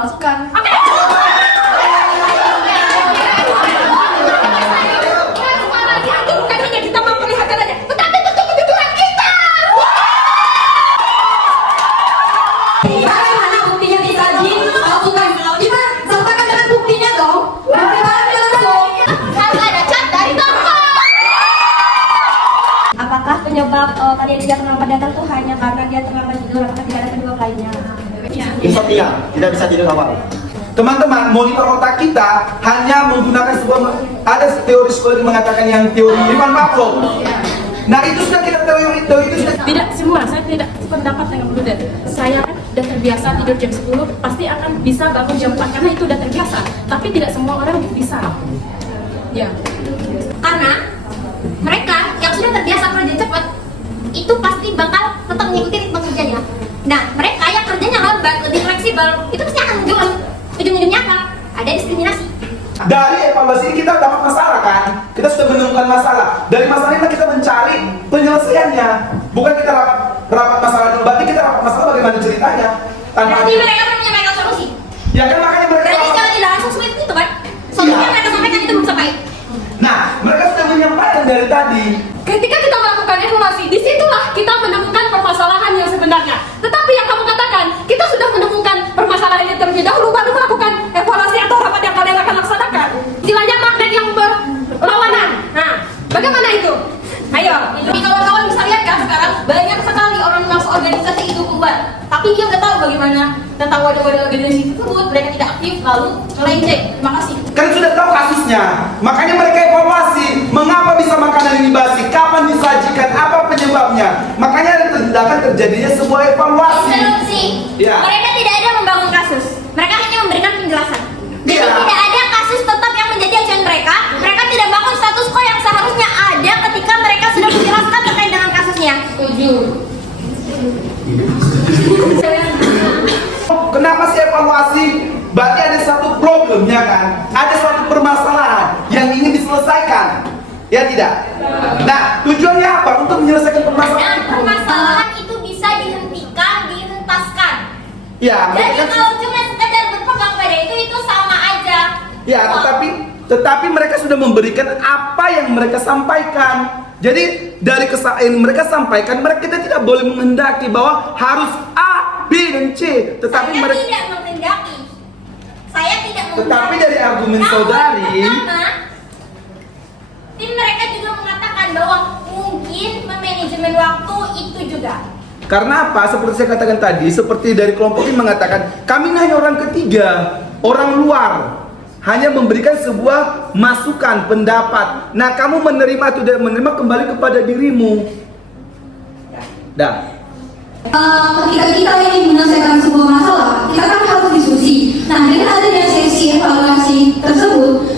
masukan. Bukan hanya kita memperlihatkan aja, tetapi untuk kejujuran kita. Bagaimana buktinya disaji? Oh, bukan. Kita sampaikan dengan buktinya dong. Bagaimana langsung? Harus ada cat dari toko. Apakah penyebab tadi dia terlambat datang itu hanya karena dia terlambat tidur atau tidak ada penyebab lainnya? Insomnia, tidak bisa tidur awal. Teman-teman, monitor otak kita hanya menggunakan ada teori psikologi mengatakan yang teori Ivan Pavlov. Nah itu sudah kita teori itu sudah. Tidak semua, saya tidak sependapat dengan Bruder. Saya kan sudah terbiasa tidur jam 10, pasti akan bisa bangun jam 4 karena itu sudah terbiasa. Tapi tidak semua orang bisa. Ya. Karena mereka yang sudah terbiasa kerja cepat itu pasti bakal tetap mengikuti ritme kerjanya. Nah, mereka yang kerjanya lambat, lebih fleksibel, itu pasti akan ujung-ujungnya apa? Ada diskriminasi. Dari evaluasi ini kita dapat masalah kan? Kita sudah menemukan masalah. Dari masalah ini kita mencari penyelesaiannya. Bukan kita rapat masalah dulu, berarti kita rapat masalah bagaimana ceritanya. Berarti mereka menyampaikan solusi. Ya kan makanya mereka. Berarti secara tidak langsung sulit itu kan? Solusi yang mereka sampaikan itu belum sampai. Nah, mereka sudah menyampaikan dari tadi. Ketika kita melakukan evaluasi, disitulah kita menemukan permasalahan yang sebenarnya. Tetapi yang kamu katakan, kita sudah menemukan permasalahan yang terlebih dahulu baru melakukan evaluasi atau rapat yang kalian akan laksanakan. Istilahnya magnet yang berlawanan. Nah, bagaimana itu? Ayo. Jadi kawan-kawan bisa lihat kan sekarang banyak sekali orang masuk organisasi itu keluar, tapi dia nggak tahu bagaimana tentang wadah-wadah organisasi tersebut. Mereka tidak aktif lalu melenceng. Terima kasih. Kan sudah tahu kasusnya, makanya mereka evaluasi mengapa bisa makanan ini basi, kapan disajikan, apa penyebabnya. Makanya akan terjadinya sebuah evaluasi. Interupsi. Ya. Mereka tidak ada membangun kasus. Mereka hanya memberikan penjelasan. Jadi Ya. tidak ada kasus tetap yang menjadi acuan mereka. Mereka tidak bangun status quo yang seharusnya ada ketika mereka sudah menjelaskan terkait dengan kasusnya. Setuju. Kenapa sih evaluasi? Berarti ada satu problemnya kan? Ada suatu permasalahan yang ingin diselesaikan. Ya tidak? Nah, tujuannya apa? Untuk menyelesaikan permasalahan Dan itu. permasalahan itu bisa dihentikan, dihentaskan. Ya, Jadi mereka, kalau cuma sekedar berpegang pada itu sama aja. ya, tetapi mereka sudah memberikan apa yang mereka sampaikan. Jadi dari mereka sampaikan, kita tidak boleh menghendaki bahwa harus A, B, dan C. Tetapi Saya mereka. tidak menghendaki. Saya tidak menghendaki. Tetapi dari argumen Namun, saudari. pertama, tim mereka juga mengatakan bahwa mungkin manajemen waktu itu juga. Karena apa? Seperti saya katakan tadi, seperti dari kelompok ini mengatakan, kami hanya orang ketiga, orang luar, hanya memberikan sebuah masukan, pendapat. Nah, kamu menerima atau tidak menerima kembali kepada dirimu. Dah. Ketika kita ingin menyelesaikan sebuah masalah, kita kan harus diskusi. Nah, dengan adanya sesi evaluasi tersebut,